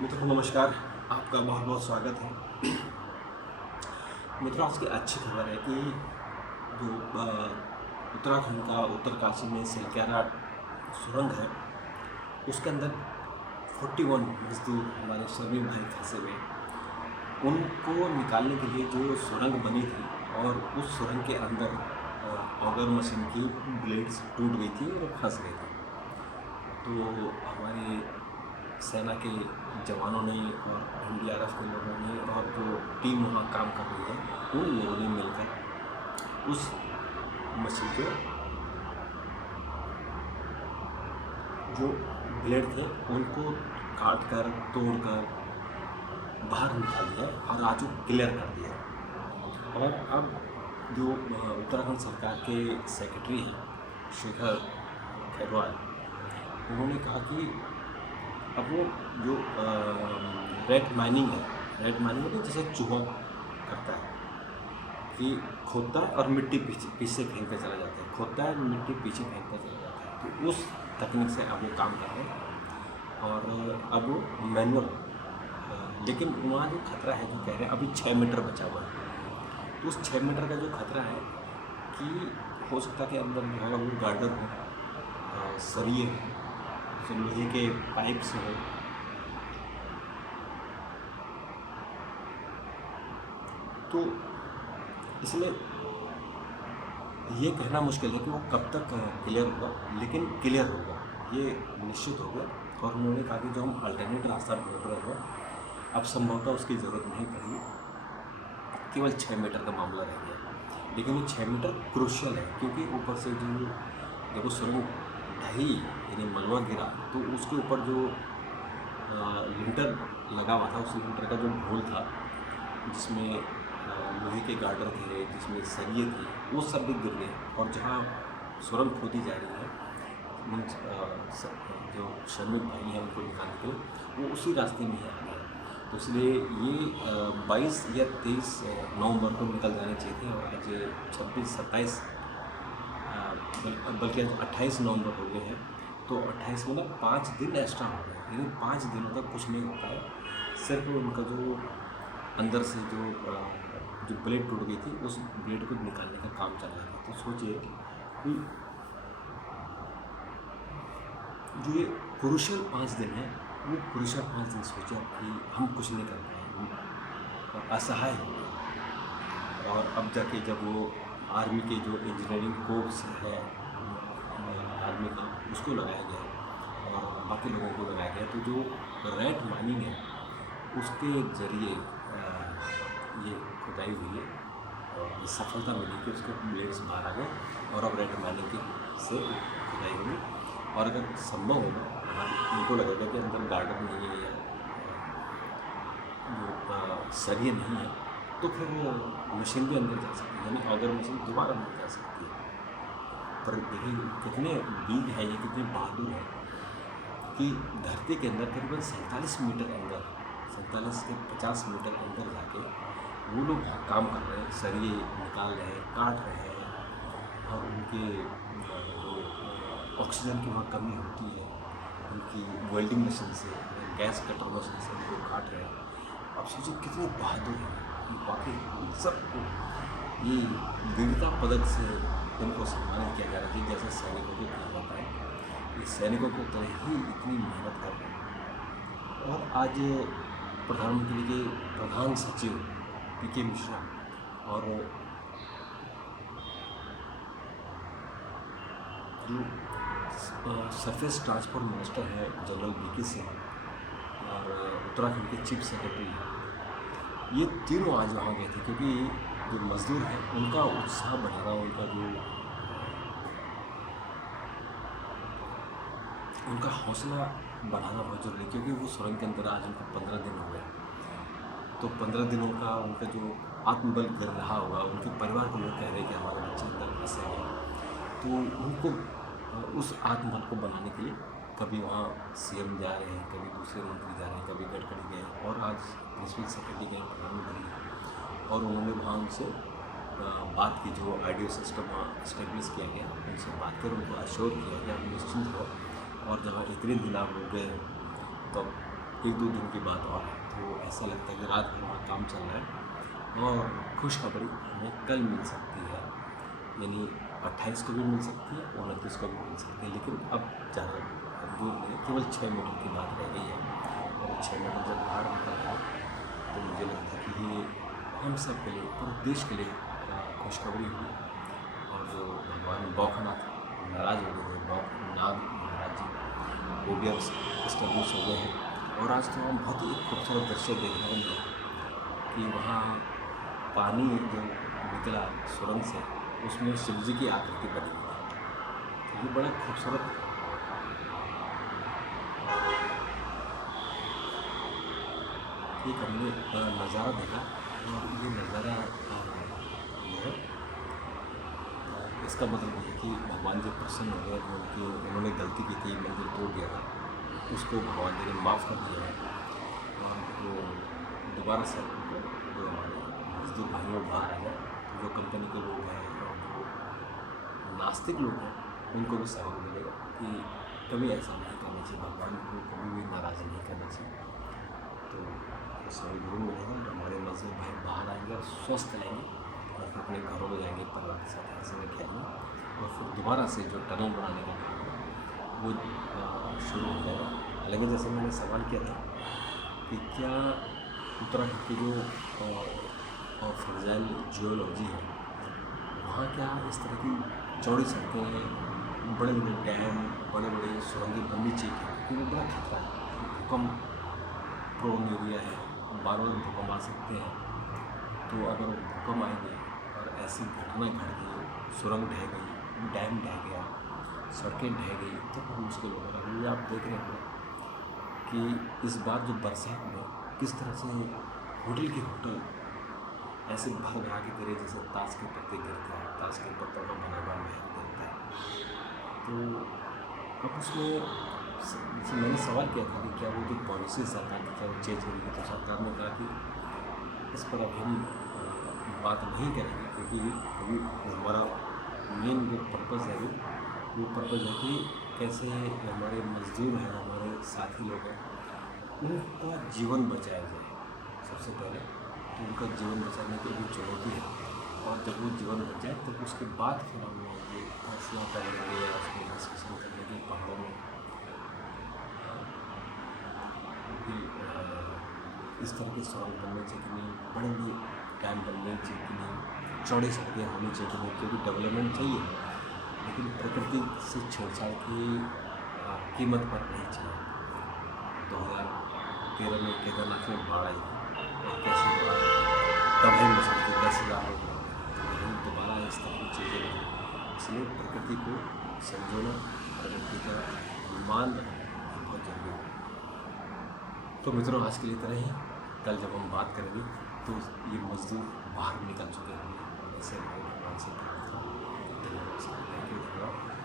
मित्रों नमस्कार। आपका बहुत बहुत स्वागत है। मित्रों आज की अच्छी खबर है कि जो उत्तराखंड का उत्तरकाशी में सिलक्यारा सुरंग है उसके अंदर 41 मजदूर हमारे श्रमिक भाई फंसे हुए हैं। उनको निकालने के लिए जो सुरंग बनी थी और उस सुरंग के अंदर ऑगर मशीन की ब्लेड्स टूट गई थी और फंस गई थी। तो हमारे सेना के जवानों ने और एनडीआरएफ के लोगों ने और जो टीम वहाँ काम कर रही है उन लोगों ने मिलकर उस मछली के जो ब्लेड थे उनको काट कर तोड़ कर बाहर निकाल दिया और आज वो क्लियर कर दिया। और अब जो उत्तराखंड सरकार के सेक्रेटरी हैं शेखर खैरवाल, उन्होंने कहा कि अब वो जो रेड माइनिंग है, रेड माइनिंग मतलब जैसे चूहा करता है कि खोदता है और मिट्टी पीछे फेंकता चला जाता है, खोदता है मिट्टी पीछे फेंकता चला जाता है, तो उस तकनीक से अब वो काम कर रहे हैं। और अब वो मैनुअल, लेकिन वहाँ जो खतरा है जो कह रहे हैं अभी 6 मीटर बचा हुआ है। तो उस 6 मीटर का जो खतरा है कि हो सकता है कि अंदर जो है वो गार्डर हो, सरिये हो, लोहे के पाइप से हो, तो इसलिए ये कहना मुश्किल है कि वो कब तक क्लियर होगा, लेकिन क्लियर होगा ये निश्चित होगा। और उन्होंने कहा कि जो हम अल्टरनेट रास्ता ढूंढ रहे हैं अब संभवतः उसकी ज़रूरत नहीं पड़ेगी, केवल 6 मीटर का मामला रह गया। लेकिन वो 6 मीटर क्रूशियल है क्योंकि ऊपर से जो जब वो सुरंग ढही यानी मलबा गिरा तो उसके ऊपर जो लिंटर लगा हुआ था उस लिंटर का जो ढोल था जिसमें लोहे के गार्डर थे, जिसमें सरिये थे, वो सब भी गिर गए। और जहाँ सुरंग खोदी जा रही है जो श्रमिक भाई हैं उनको निकालने के लिए वो उसी रास्ते में ही आ गए। तो इसलिए ये 22 या 23 नवंबर को निकल जाने चाहिए थे और आज 26-27 बल्कि आज 28 नवंबर हो गए हैं। तो 28 मतलब 5 दिन एक्स्ट्रा हो गए, यानी 5 दिनों तक कुछ नहीं होता है। सिर्फ उनका जो अंदर से जो ब्लेड टूट गई थी उस ब्लेड को निकालने का काम चल रहा था। तो सोचिए कि जो ये क्रूशियल 5 दिन है वो क्रूशियल 5 दिन सोचे कि हम कुछ नहीं कर पाए, हम असहाय हो गए। और अब जाके जब वो आर्मी के जो इंजीनियरिंग कोर्स है आर्मी का उसको लगाया गया और बाकी लोगों को लगाया गया, तो जो रेड माइनिंग है उसके ज़रिए ये खुदाई हुई है और सफलता मिली कि उसके ब्लेड्स बाहर आ गए और अब रेड माइनिंग के से खुदाई हुई। और अगर संभव होगा उनको लगेगा कि अंदर गार्डर नहीं है या जो सरिये नहीं है तो फिर मशीन भी अंदर जा सकती है, यानी ऑगर मशीन दोबारा अंदर जा सकती है। पर देखिए कितने वीर हैं ये, कितने बहादुर हैं कि धरती के अंदर करीबन 47 मीटर अंदर, 47 से 50 मीटर अंदर जाके वो लोग काम कर रहे हैं, सरिये निकाल रहे हैं, काट रहे हैं। और उनके जो ऑक्सीजन की वहाँ कमी होती है उनकी वेल्डिंग मशीन से, गैस कटर मशीन से उनको काट रहे हैं। अब सोचिए कितने बहादुर हैं वाकई। सबको ये वीरता पदक से उनको सम्मानित किया जा रहा है जैसे सैनिकों को किया जाता है। इस सैनिकों को तरह ही इतनी मेहनत कर रहे हैं। और आज प्रधानमंत्री के प्रधान सचिव पीके मिश्रा और जो सरफेस ट्रांसपोर्ट मिनिस्टर है जनरल वीके सिंह और उत्तराखंड के चीफ सेक्रेटरी हैं, ये तीनों आज वहाँ गए थे क्योंकि जो मजदूर हैं उनका उत्साह बढ़ाना, उनका हौसला बढ़ाना बहुत जरूरी है। क्योंकि वो सुरंग के अंदर आज उनको 15 दिन हो गए, तो 15 दिनों का उनका जो आत्मबल गिर रहा होगा, उनके परिवार के लोग कह रहे हैं कि हमारे बच्चे अंदर फंसे हैं, तो उनको उस आत्मबल को बनाने के लिए कभी वहाँ सीएम जा रहे हैं, कभी दूसरे मंत्री जा रहे हैं, कभी गडकरी गए और आज प्रिंसिपल सेक्रेटरी गए, प्रधानमंत्री, और उन्होंने वहाँ उनसे बात की। जो आईडियो सिस्टम वहाँ इस्टेब्लिश किया गया उनसे बात कर उनको अश्योर किया कि आप निश्चिंत हो और जहाँ इतने दिन आप लोग गए तो 1-2 दिन की बात और है। तो ऐसा लगता है कि रात भर वहाँ काम चल रहा है और खुशखबरी हमें कल मिल सकती है, यानी 28 को भी मिल सकती है, 29 को भी मिल सकती है। लेकिन अब ज़्यादा दूर नहीं, केवल 6 मीटर की बात रह गई है। और 6 मीटर जब बाहर निकलता तो मुझे लगता है कि ये हम सब के लिए, पूरे देश के लिए खुशखबरी हुई। और जो भगवान बौखनाथ नाराज हो गए थे, बौखनाथ महाराज जी, वो भी अब एस्टेब्लिश हो गए हैं। और आज तो हम बहुत ही खूबसूरत दृश्य देखने को मिला कि वहाँ पानी जो निकला सुरंग से, उसमें शिव जी की आकृति बनी हुई है। ये बड़ा खूबसूरत एक हमने नज़ारा देखा। और ये नज़ारा जो है, इसका मतलब ये है कि भगवान जी प्रसन्न हो गए, उन्होंने गलती की थी, मंदिर तोड़ दिया था, उसको भगवान जी ने माफ़ कर दिया है। और वो दोबारा से उनको जो हमारे मजदूर भाइयों बाहर आ जाए, जो कंपनी के लोग हैं और जो नास्तिक लोग हैं, उनको भी सबक मिलेगा कि कभी ऐसा नहीं करना चाहिए, भगवान को कभी भी नाराज़ नहीं करना चाहिए। तो सभी जरूर मिलेगा और हमारे मजदूर भाई बाहर आएंगे और स्वस्थ रहेंगे और फिर अपने घरों में जाएंगे, परिवार के साथ हर समय खेलेंगे। और फिर दोबारा से जो टनल बनाने का काम है वो शुरू हो जाएगा। हालांकि जैसे मैंने सवाल किया था कि क्या उत्तराखंड की जो फ्रजाइल जियोलॉजी है, वहाँ क्या इस तरह की चौड़ी सड़कें, बड़े बड़े डैम, बड़े बड़े सुरंगें बननी चाहिए, क्योंकि वो बड़ा खतरा है, भूकंप प्रोन एरिया है, बार बार भूकंप आ सकते हैं। तो अगर भूकंप आएंगे और ऐसी घटना घट गई, सुरंग ढह गई, डैम ढह गया, सड़कें ढह गई, तो बहुत मुश्किल होगा। अभी आप देख रहे हैं कि इस बार जो बरसात में किस तरह से होटल के होटल ऐसे भर भरा के गिरे जैसे ताश के पत्ते गिरते हैं, ताश के पत्तों का बना हुआ महल गिरता है। तो अब उसमें जैसे मैंने सवाल किया था कि क्या वो जो पॉलिसी सरकार की, क्या वो चेंज करेगी, तो सरकार ने कहा कि इस पर अभी हम बात नहीं करेंगे, क्योंकि अभी हमारा मेन जो पर्पज़ है वो पर्पज़ है कि कैसे हमारे मज़दूर हैं, हमारे साथी लोग हैं, उनका जीवन बचाया जाए सबसे पहले। तो उनका जीवन बचाने की भी चुनौती है, और जब वो जीवन बच जाए तो उसके बाद फिर हम लोग ये फैसला करेंगे या उसको डिस्कशन करेंगे पहाड़ों में कि इस तरह के सुरंग बनने चाहिए कि नहीं, बड़े बड़े डैम बनने चाहिए कि नहीं, चौड़ी सड़कें होनी चाहिए कि नहीं, क्योंकि डेवलपमेंट चाहिए, लेकिन प्रकृति से छेड़छाड़ की कीमत पर नहीं चाहिए। 2013 में केदारनाथ में बाढ़ आई थी और कैसे तबाही मची थी, 10,000 लोग मर गए। तो यही दोबारा इस तरह की चीज़ें नहीं, इसलिए प्रकृति को संजोना, प्रकृति का मान रखना बहुत जरूरी है। तो मित्रों, आज के लिए इतना ही। कल जब हम बात करेंगे तो ये मजदूर बाहर निकल चुके होंगे और ऐसे हमारे भगवान से प्रार्थना। धन्यवाद।